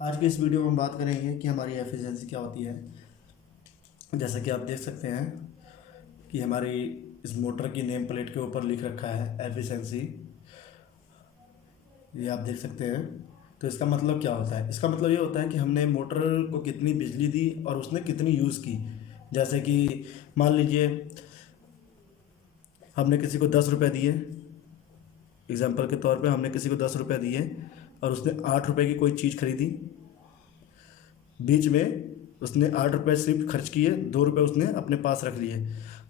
आज की इस वीडियो में हम बात करेंगे कि हमारी एफिशिएंसी क्या होती है। जैसा कि आप देख सकते हैं कि हमारी इस मोटर की नेम प्लेट के ऊपर लिख रखा है एफिशिएंसी। ये आप देख सकते हैं। तो इसका मतलब क्या होता है? इसका मतलब ये होता है कि हमने मोटर को कितनी बिजली दी और उसने कितनी यूज़ की। जैसे कि मान लीजिए हमने किसी को 10 रुपये दिए, एग्जाम्पल के तौर पे हमने किसी को 10 रुपये दिए और उसने 8 रुपये की कोई चीज़ खरीदी। बीच में उसने 8 रुपये सिर्फ खर्च किए, 2 रुपये उसने अपने पास रख लिए।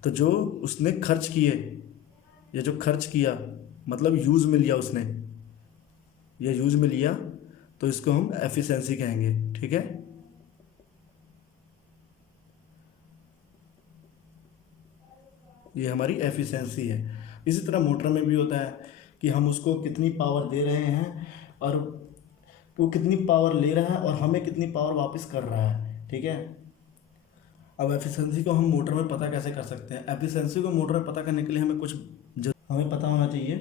तो जो उसने खर्च किए, ये जो खर्च किया मतलब यूज़ में लिया उसने, ये यूज़ में लिया, तो इसको हम एफिशिएंसी कहेंगे। ठीक है। ये हमारी एफिशिएंसी है। इसी तरह मोटर में भी होता है कि हम उसको कितनी पावर दे रहे हैं और वो कितनी पावर ले रहा है और हमें कितनी पावर वापस कर रहा है। ठीक है। अब एफिशिएंसी को हम मोटर में पता कैसे कर सकते हैं? एफिशिएंसी को मोटर में पता करने के लिए हमें हमें पता होना चाहिए।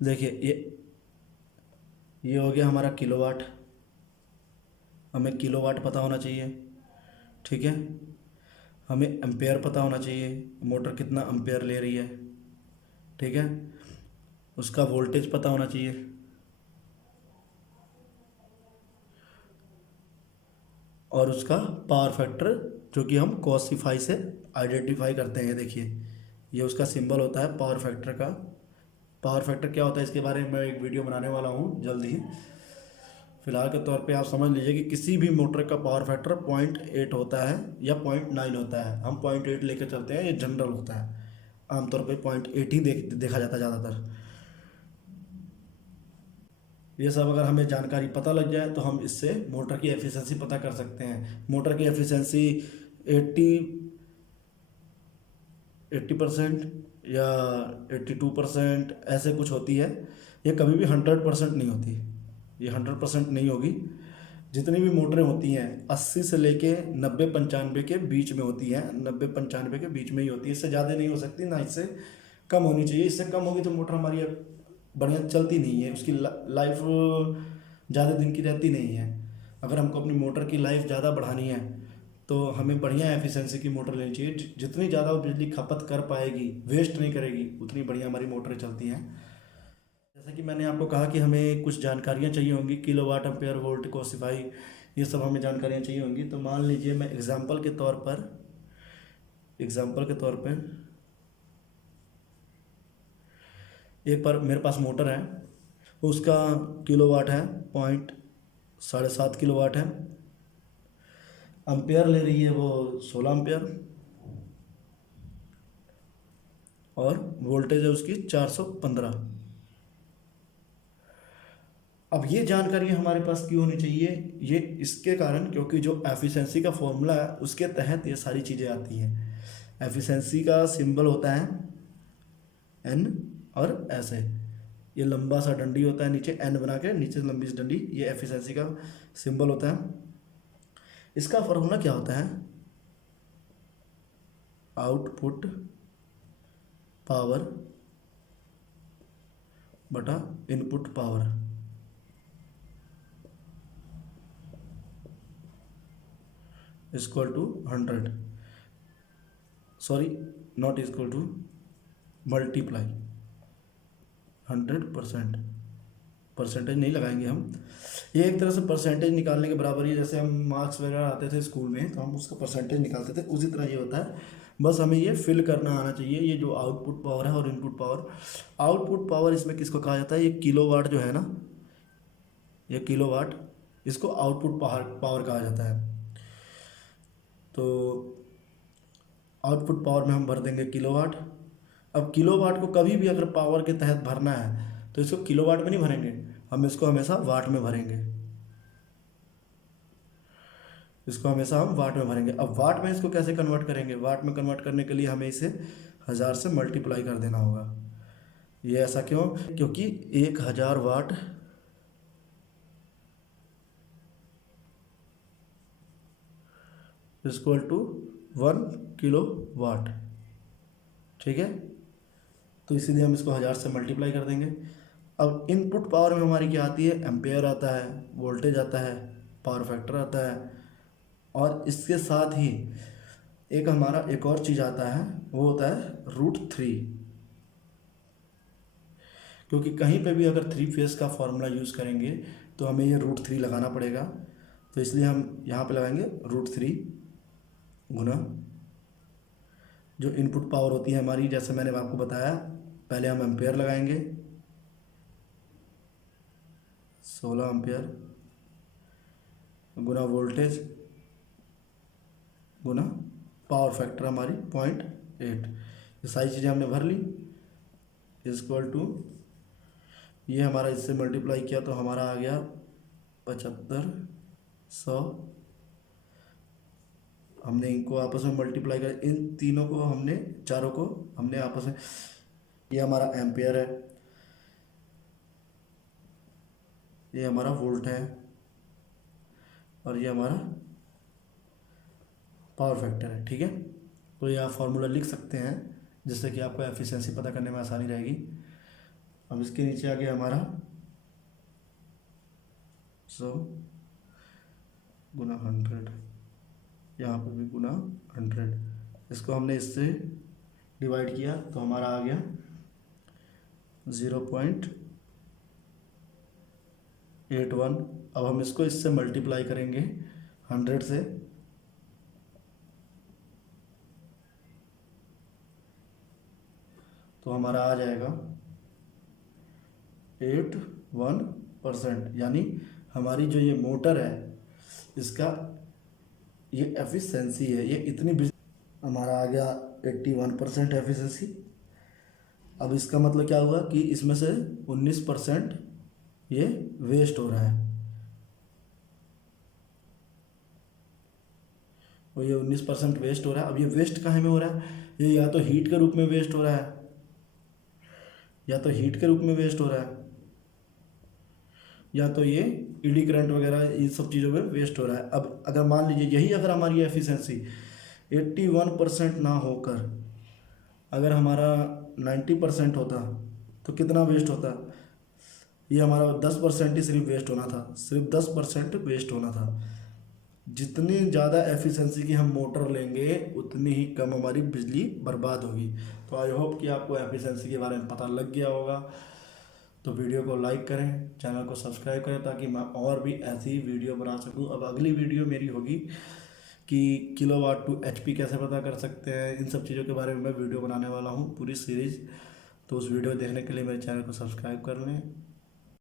देखिए ये हो गया हमारा किलोवाट। हमें किलोवाट पता होना चाहिए। ठीक है। हमें एम्पेयर पता होना चाहिए, मोटर कितना एम्पेयर ले रही है। ठीक है। उसका वोल्टेज पता होना चाहिए। और उसका पावर फैक्टर, जो कि हम कॉसिफाई से आइडेंटिफाई करते हैं। देखिए ये उसका सिंबल होता है पावर फैक्टर का। पावर फैक्टर क्या होता है इसके बारे में मैं एक वीडियो बनाने वाला हूँ जल्द ही। फिलहाल के तौर पे आप समझ लीजिए कि किसी भी मोटर का पावर फैक्टर 0.8 होता है या 0.9 होता है। हम 0.8 लेकर चलते हैं, ये जनरल होता है। आमतौर पे 0.8 ही देखा जाता है ज़्यादातर। ये सब अगर हमें जानकारी पता लग जाए तो हम इससे मोटर की एफिशिएंसी पता कर सकते हैं। मोटर की एफिशिएंसी 80 80% या 82% ऐसे कुछ होती है। ये कभी भी 100% नहीं होती। ये 100% नहीं होगी। जितनी भी मोटरें होती हैं 80 से लेके 90-95 के बीच में होती हैं। 90-95 के बीच में ही होती है, इससे ज़्यादा नहीं हो सकती, ना इससे कम होनी चाहिए। इससे कम होगी तो मोटर हमारी अब बढ़िया चलती नहीं है, उसकी लाइफ ज़्यादा दिन की रहती नहीं है। अगर हमको अपनी मोटर की लाइफ ज़्यादा बढ़ानी है तो हमें बढ़िया एफिशिएंसी की मोटर लेनी चाहिए। जितनी ज़्यादा वो बिजली खपत कर पाएगी, वेस्ट नहीं करेगी, उतनी बढ़िया हमारी मोटरें चलती हैं। जैसा कि मैंने आपको कहा कि हमें कुछ जानकारियाँ चाहिए होंगी, किलोवाट, एम्पेयर, वोल्ट, कोसिफाई, ये सब हमें जानकारियाँ चाहिए होंगी। तो मान लीजिए मैं एग्जाम्पल के तौर पर एक बार मेरे पास मोटर है, उसका किलोवाट है 7.5 किलोवाट है। एम्पेयर ले रही है वो 16 एम्पेयर और वोल्टेज है उसकी 415। अब ये जानकारी हमारे पास क्यों होनी चाहिए? ये इसके कारण क्योंकि जो एफिशिएंसी का फॉर्मूला है उसके तहत ये सारी चीज़ें आती हैं। एफिशिएंसी का सिंबल होता है एन और ऐसे, ये लंबा सा डंडी होता है, नीचे एन बना के नीचे लंबी सी डंडी, ये एफिशिएंसी का सिंबल होता है। इसका फॉर्मूला क्या होता है? आउटपुट पावर बटा input power equal to 100, sorry not equal to, multiply 100%। Percentage नहीं लगाएंगे हम, ये एक तरह से परसेंटेज निकालने के बराबर ही है। जैसे हम मार्क्स वगैरह आते थे स्कूल में तो हम उसका परसेंटेज निकालते थे, उसी तरह ये होता है। बस हमें ये फिल करना आना चाहिए। ये जो आउटपुट पावर है और इनपुट पावर, आउटपुट पावर इसमें किसको कहा जाता है? ये किलोवाट जो है ना, ये किलोवाट, इसको आउटपुट पावर पावर कहा जाता है। तो आउटपुट पावर में हम भर देंगे किलोवाट। अब किलोवाट को कभी भी अगर पावर के तहत भरना है तो इसको किलोवाट में नहीं भरेंगे, हम इसको हमेशा वाट में भरेंगे। इसको हमेशा हम वाट में भरेंगे। अब वाट में इसको कैसे कन्वर्ट करेंगे? वाट में कन्वर्ट करने के लिए हमें इसे 1000 से मल्टीप्लाई कर देना होगा। ये ऐसा क्यों? क्योंकि 1000 वाट इक्वल टू 1 किलो वाट। ठीक है। तो इसीलिए हम इसको 1000 से मल्टीप्लाई कर देंगे। अब इनपुट पावर में हमारी क्या आती है, एम्पेयर आता है, वोल्टेज आता है, पावर फैक्टर आता है, और इसके साथ ही एक हमारा एक और चीज़ आता है, वो होता है √3। क्योंकि कहीं पे भी अगर 3 फेज़ का फॉर्मूला यूज़ करेंगे तो हमें ये √3 लगाना पड़ेगा, तो इसलिए हम यहाँ पे लगाएंगे √3 गुना जो इनपुट पावर होती है हमारी, जैसे मैंने आपको बताया, पहले हम एम्पेयर लगाएंगे 16 एम्पेयर गुना वोल्टेज गुना पावर फैक्टर हमारी 0.8। ये सारी चीज़ें हमने भर ली, इक्वल टू ये हमारा इससे मल्टीप्लाई किया तो हमारा आ गया 7500। हमने इनको आपस में मल्टीप्लाई कर, इन तीनों को हमने, चारों को हमने आपस में, ये हमारा एम्पेयर है, ये हमारा वोल्ट है, और ये हमारा पावर फैक्टर है। ठीक है, तो ये आप फार्मूला लिख सकते हैं जिससे कि आपको एफिशिएंसी पता करने में आसानी रहेगी। अब इसके नीचे आ गया हमारा 100 गुना 100, यहाँ पर भी गुना 100, इसको हमने इससे डिवाइड किया तो हमारा आ गया 0.81। अब हम इसको इससे मल्टीप्लाई करेंगे 100 से, तो हमारा आ जाएगा 81%। यानी हमारी जो ये मोटर है इसका ये एफिशिएंसी है, ये इतनी हमारा आ गया 81% एफिशिएंसी। अब इसका मतलब क्या हुआ कि इसमें से 19% ये वेस्ट हो रहा है, और ये 19% वेस्ट हो रहा है। अब ये वेस्ट काहे में हो रहा है, ये या तो हीट के रूप में वेस्ट हो रहा है, या तो हीट के रूप में वेस्ट हो रहा है, या तो ये ईडी करंट वगैरह इन सब चीज़ों में वेस्ट हो रहा है। अब अगर मान लीजिए यही अगर हमारी एफिशिएंसी 81% ना होकर अगर हमारा 90% होता तो कितना वेस्ट होता, ये हमारा 10% ही सिर्फ वेस्ट होना था, सिर्फ 10% वेस्ट होना था। जितनी ज़्यादा एफिशिएंसी की हम मोटर लेंगे उतनी ही कम हमारी बिजली बर्बाद होगी। तो आई होप कि आपको एफिशिएंसी के बारे में पता लग गया होगा। तो वीडियो को लाइक करें, चैनल को सब्सक्राइब करें ताकि मैं और भी ऐसी वीडियो बना सकूं। अब अगली वीडियो मेरी होगी कि किलोवाट टू एचपी कैसे पता कर सकते हैं, इन सब चीज़ों के बारे में मैं वीडियो बनाने वाला हूं, पूरी सीरीज़। तो उस वीडियो देखने के लिए मेरे चैनल को सब्सक्राइब कर लें।